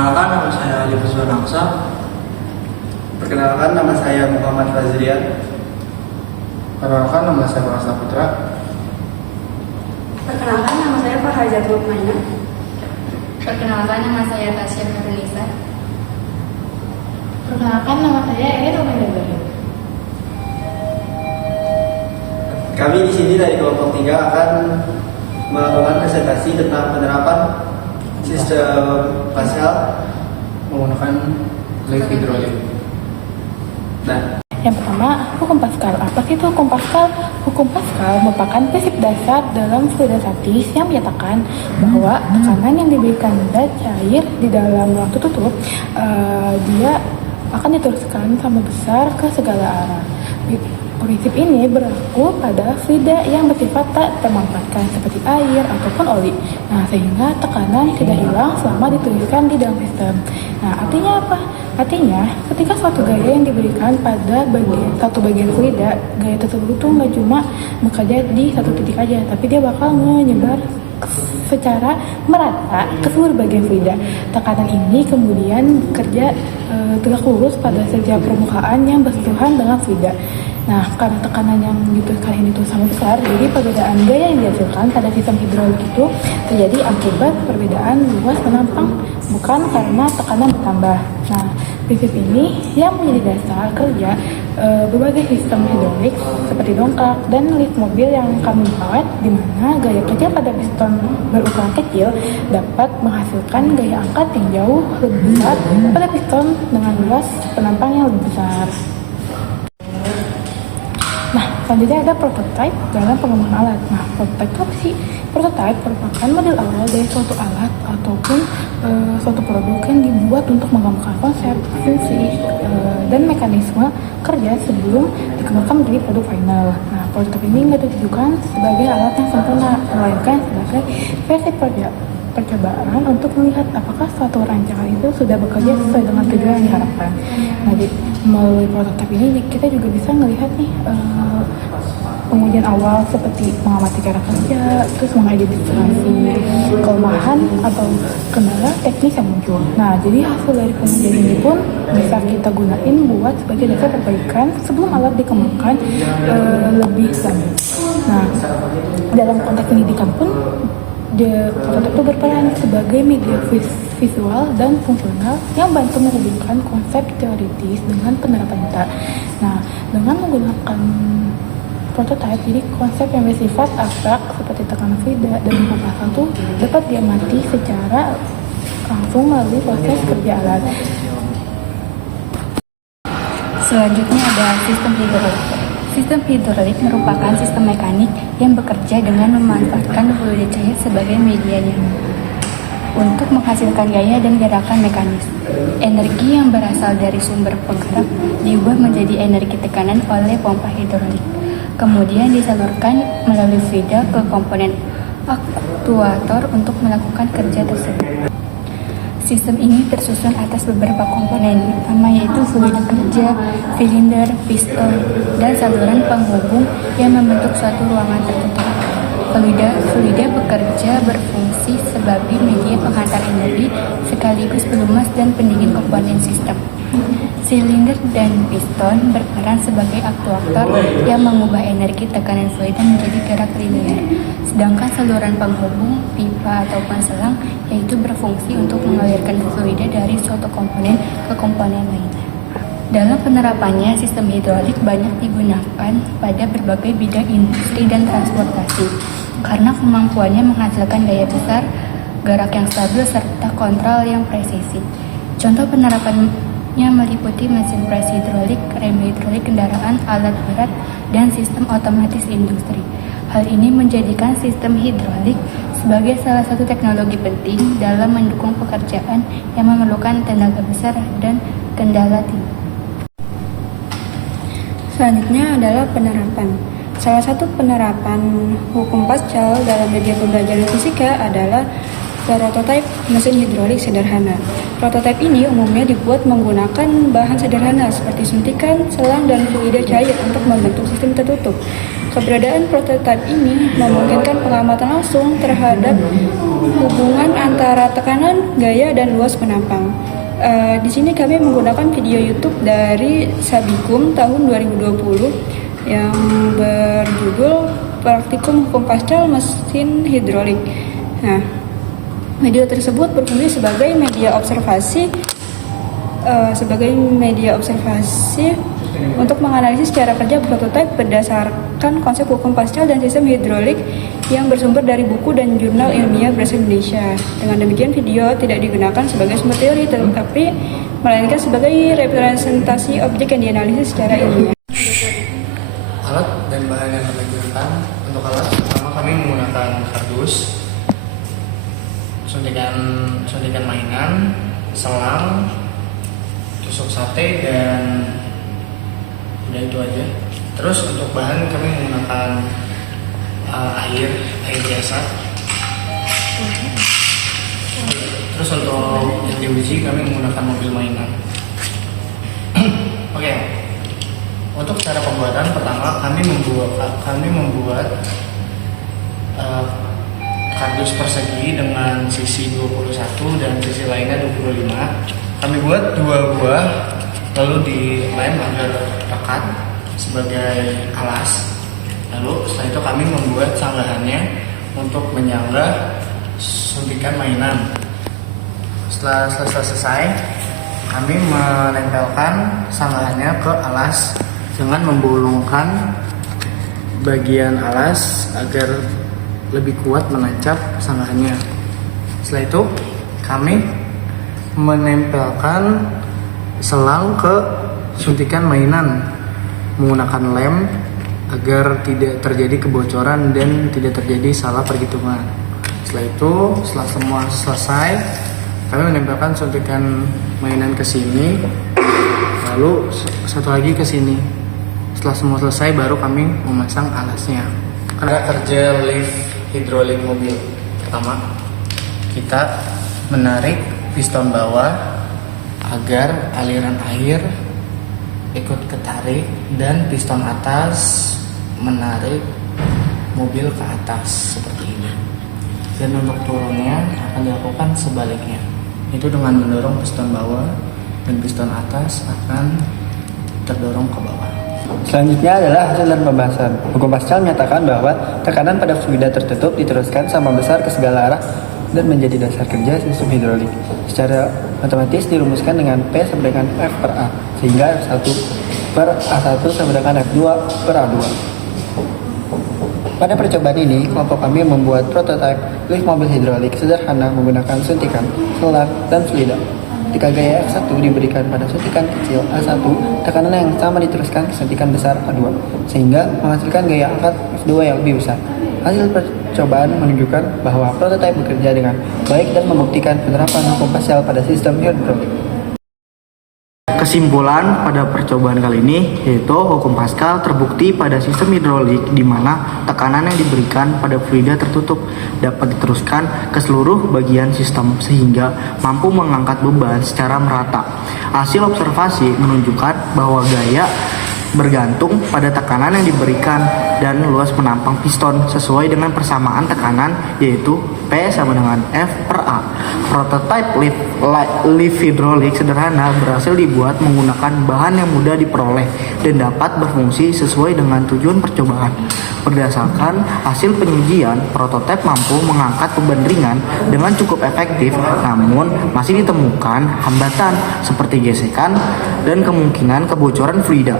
Perkenalkan, nama saya Ali Fuswan Aksa. Perkenalkan, nama saya Muhammad Fazrian. Perkenalkan, nama saya Prasetya Putra. Perkenalkan, nama saya Farhajatul Maina. Perkenalkan, nama saya Tasya Nurunisa. Perkenalkan, nama saya Erin Romain. Kami di sini dari kelompok 3 akan melakukan presentasi tentang penerapan sistem Pascal Menggunakan lift hidrolik. Nah, Yang pertama, hukum Pascal. Apa sih itu hukum Pascal? Hukum Pascal merupakan prinsip dasar dalam fluidstatis yang menyatakan bahwa tekanan yang diberikan pada cair di dalam ruang tertutup dia akan diteruskan sama besar ke segala arah. Prinsip ini berlaku pada fluida yang bersifat tak termanfaatkan seperti air ataupun oli. Nah, sehingga tekanan tidak hilang selama diteruskan di dalam sistem. Nah, artinya apa? Artinya, ketika suatu gaya yang diberikan pada satu bagian fluida, gaya tersebut tuh nggak cuma bekerja di satu titik aja, tapi dia bakal menyebar secara merata ke seluruh bagian fluida. Tekanan ini kemudian bekerja tegak lurus pada setiap permukaan yang bersentuhan dengan fluida. Nah, karena tekanan yang diberikan ini tuh sama besar, jadi perbedaan gaya yang dihasilkan pada sistem hidrolik itu terjadi akibat perbedaan luas penampang, bukan karena tekanan bertambah. Nah, prinsip ini yang menjadi dasar kerja berbagai sistem hidrolik seperti dongkrak dan lift mobil yang kami rawat, di mana gaya kerja pada piston berukuran kecil dapat menghasilkan gaya angkat yang jauh lebih besar pada piston dengan luas penampang yang lebih besar. Nah, selanjutnya ada prototype dalam pengembangan alat. Nah, prototype itu apa sih? Prototype merupakan model awal dari suatu alat ataupun suatu produk yang dibuat untuk mengembangkan konsep, fungsi, dan mekanisme kerja sebelum dikembangkan menjadi produk final. Nah, prototype ini nggak ditujukan sebagai alat yang sempurna, melainkan sebagai versi percobaan untuk melihat apakah suatu rancangan itu sudah bekerja sesuai dengan tujuan yang diharapkan. Nah, melalui prototipe ini kita juga bisa melihat nih pengujian awal seperti mengamati cara kerja, terus mengidentifikasi kelemahan atau kendala teknis yang muncul. Nah, jadi hasil dari pengujian ini pun bisa kita gunain buat sebagai dasar perbaikan sebelum alat dikembangkan lebih lanjut. Nah, dalam konteks pendidikan pun prototipe itu berperan sebagai media visual dan fungsional yang bantu menghubungkan konsep teoritis dengan penerapan nyata. Nah, dengan menggunakan prototipe, jadi konsep yang bersifat abstrak seperti tekanan fluida dan pembahasan itu dapat diamati secara langsung melalui proses kerja alat. Selanjutnya ada sistem hidrolik. Sistem hidrolik merupakan sistem mekanik yang bekerja dengan memanfaatkan fluida cair sebagai medianya untuk menghasilkan gaya dan gerakan mekanis. Energi yang berasal dari sumber penggerak diubah menjadi energi tekanan oleh pompa hidrolik. Kemudian disalurkan melalui fluida ke komponen aktuator untuk melakukan kerja tersebut. Sistem ini tersusun atas beberapa komponen, pertama yaitu fluida kerja, silinder, piston, dan saluran penghubung yang membentuk suatu ruangan tertutup. Fluida bekerja berfungsi sebagai media penghantar energi sekaligus pelumas dan pendingin komponen sistem. Silinder dan piston berperan sebagai aktuator yang mengubah energi tekanan fluida menjadi gerak linear. Sedangkan saluran penghubung, pipa ataupun selang yaitu berfungsi untuk mengalirkan fluida dari suatu komponen ke komponen lainnya. Dalam penerapannya, sistem hidrolik banyak digunakan pada berbagai bidang industri dan transportasi karena kemampuannya menghasilkan gaya besar, gerak yang stabil, serta kontrol yang presisi. Contoh penerapannya meliputi mesin pres hidrolik, rem hidrolik kendaraan, alat berat, dan sistem otomatis industri. Hal ini menjadikan sistem hidrolik sebagai salah satu teknologi penting dalam mendukung pekerjaan yang memerlukan tenaga besar dan kendala tinggi. Selanjutnya adalah penerapan. Salah satu penerapan hukum Pascal dalam media pembelajaran fisika adalah prototipe mesin hidrolik sederhana. Prototipe ini umumnya dibuat menggunakan bahan sederhana seperti suntikan, selang, dan fluida cair untuk membentuk sistem tertutup. Keberadaan prototipe ini memungkinkan pengamatan langsung terhadap hubungan antara tekanan, gaya, dan luas penampang. Di sini kami menggunakan video YouTube dari Sabikum tahun 2020 yang berjudul Praktikum Hukum Pascal Mesin Hidrolik. Nah, video tersebut berfungsi sebagai media observasi untuk menganalisis cara kerja prototipe berdasarkan konsep hukum Pascal dan sistem hidrolik yang bersumber dari buku dan jurnal ilmiah bahasa Indonesia. Dengan demikian, video tidak digunakan sebagai sumber teori, tetapi melainkan sebagai representasi objek yang dianalisis secara ilmiah. Alat dan bahan yang kami gunakan untuk alat pertama kami menggunakan kardus, suntikan mainan, selang, tusuk sate, dan udah itu aja. Terus untuk bahan kami menggunakan air biasa. Terus untuk yang diuji kami menggunakan mobil mainan. Oke. Untuk cara pembuatan pertama kami membuat kardus persegi dengan sisi 21 dan sisi lainnya 25. Kami buat 2 buah lalu dilem agar pekat sebagai alas. Lalu setelah itu kami membuat sanggahannya untuk menyangga suntikan mainan. Setelah selesai, kami menempelkan sanggahannya ke alas dengan membolongkan bagian alas agar lebih kuat menancap sanggahannya. Setelah itu, kami menempelkan selang ke suntikan mainan menggunakan lem agar tidak terjadi kebocoran dan tidak terjadi salah perhitungan. Setelah itu, setelah semua selesai, kami menempelkan suntikan mainan ke sini, lalu satu lagi ke sini. Setelah semua selesai, baru kami memasang alasnya. Cara kerja lift hidrolik mobil. Pertama, kita menarik piston bawah agar aliran air ikut ketarik, dan piston atas menarik mobil ke atas seperti ini. Dan untuk turunnya akan dilakukan sebaliknya, itu dengan mendorong piston bawah, dan piston atas akan terdorong ke bawah. Selanjutnya adalah hasil dan pembahasan. Hukum Pascal menyatakan bahwa tekanan pada fluida tertutup diteruskan sama besar ke segala arah dan menjadi dasar kerja sistem hidrolik. Secara matematis dirumuskan dengan P sama dengan F per A, sehingga F1 per A1 sama dengan F2 per A2. Pada percobaan ini, kelompok kami membuat prototipe lift mobil hidrolik sederhana menggunakan suntikan, selang, dan fluida. Ketika gaya F1 diberikan pada suntikan kecil A1, tekanan yang sama diteruskan ke suntikan besar A2, sehingga menghasilkan gaya angkat F2 yang lebih besar. Hasil percobaan menunjukkan bahwa prototipe bekerja dengan baik dan membuktikan penerapan hukum Pascal pada sistem hidrolik. Kesimpulan pada percobaan kali ini yaitu hukum Pascal terbukti pada sistem hidrolik di mana tekanan yang diberikan pada fluida tertutup dapat diteruskan ke seluruh bagian sistem sehingga mampu mengangkat beban secara merata. Hasil observasi menunjukkan bahwa gaya bergantung pada tekanan yang diberikan dan luas penampang piston sesuai dengan persamaan tekanan yaitu P sama dengan F per A. Prototipe lift hidrolik sederhana berhasil dibuat menggunakan bahan yang mudah diperoleh dan dapat berfungsi sesuai dengan tujuan percobaan. Berdasarkan hasil pengujian, prototipe mampu mengangkat beban ringan dengan cukup efektif, namun masih ditemukan hambatan seperti gesekan dan kemungkinan kebocoran fluida.